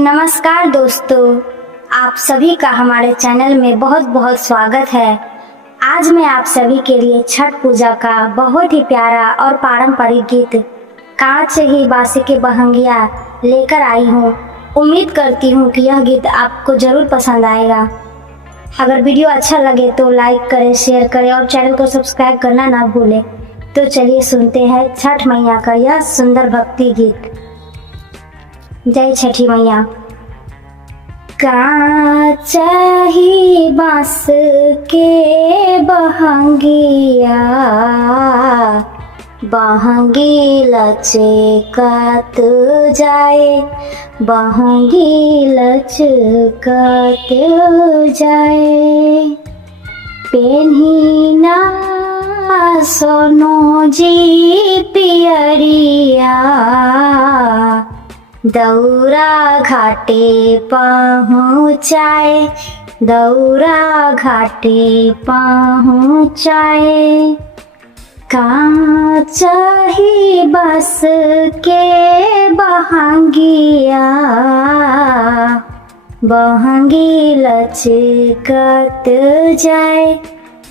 नमस्कार दोस्तों, आप सभी का हमारे चैनल में बहुत बहुत स्वागत है। आज मैं आप सभी के लिए छठ पूजा का बहुत ही प्यारा और पारंपरिक गीत कांच ही बांसुरी के बहंगिया लेकर आई हूँ। उम्मीद करती हूँ कि यह गीत आपको जरूर पसंद आएगा। अगर वीडियो अच्छा लगे तो लाइक करें, शेयर करें और चैनल को सब्सक्राइब करना ना भूलें। तो चलिए सुनते हैं छठ मैया का यह सुंदर भक्ति गीत। जय छठी मैया। कांच ही बांस के बहंगिया, बहंगी लचकत जाए, बहंगी लचकत जाए। पेन्ही ना सोनो जी पियरिया, दौरा घाटे पहुँचाए, दौरा घाटे पहुँचाए। कांच ही बांस के बहंगिया, बहंगी लचकत जाए,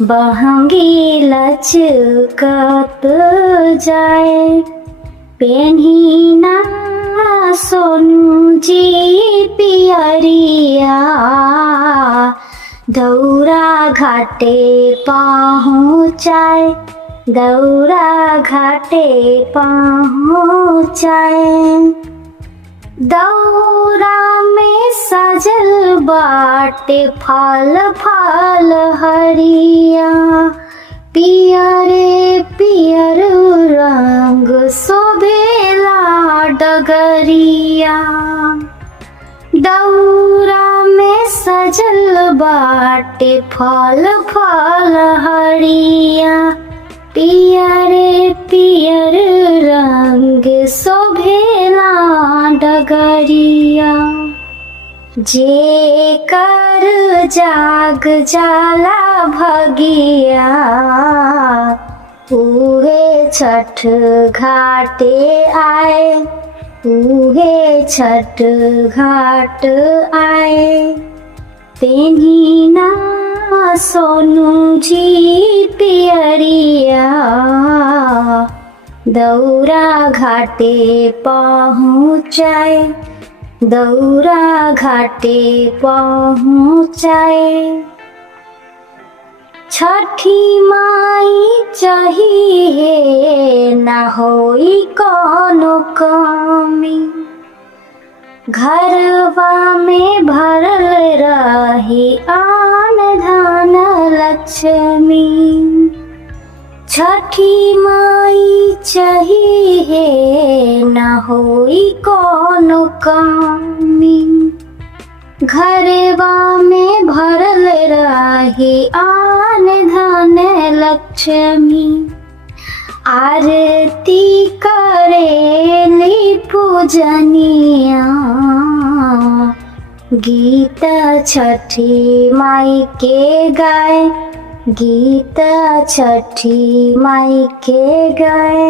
बहंगी लचकत जाए। पेन्ही ना सोनू जी पियरिया, दौरा घाटे पहुँचाए, दौरा घाटे पहुँचाए। दौरा में सजल बाटे फल फल हरिया, पियरे पियर रंग शोभेला डगरिया। दौरा में सजल बाटे फल फल हरिया, पियरे पियर रंग शोभेला डगरिया। जे कर जाग जाला भगिया, उहे छठ घाटे आए, उहे छठ घाट आए। पेन्ही ना सोनू जी पियरिया, दौरा घाटे पहुँचाए, दौरा घाटे पहुँचाए। छठी माई चाहिए ना होई कोनो कमी, घरवा में भरल रही आन धन लक्ष्मी। छठी माई चाहिए ना होई कोनो कमी, घरवा में भरल रही आन धन लक्ष्मी। आरती करेली पूजनिया, गीत छठी माई के गाए, गीत छठी माई के गाए।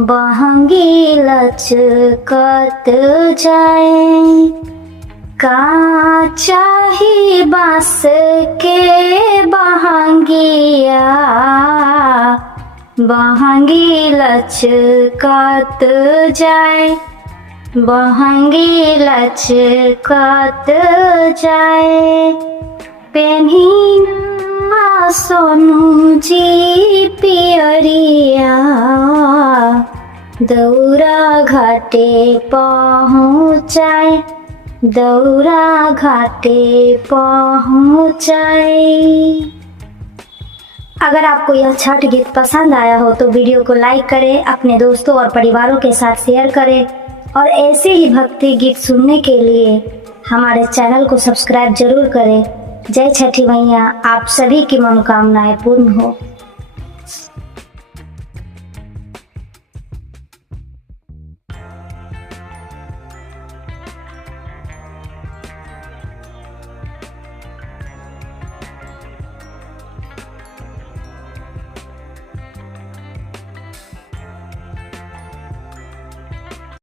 बहंगी लचकत जाए, कांच ही बांस के बहंगिया, बहंगी लचकत जाए, बहंगी लचकत जाए। पेन्ही ना सोनू जी पियरिया, दौरा घाटे पहुँचाए, दौरा घाटे पहुँचाए। अगर आपको यह छठ गीत पसंद आया हो तो वीडियो को लाइक करें, अपने दोस्तों और परिवारों के साथ शेयर करें और ऐसे ही भक्ति गीत सुनने के लिए हमारे चैनल को सब्सक्राइब जरूर करें। जय छठी मैया। आप सभी की मनोकामनाएं पूर्ण हो।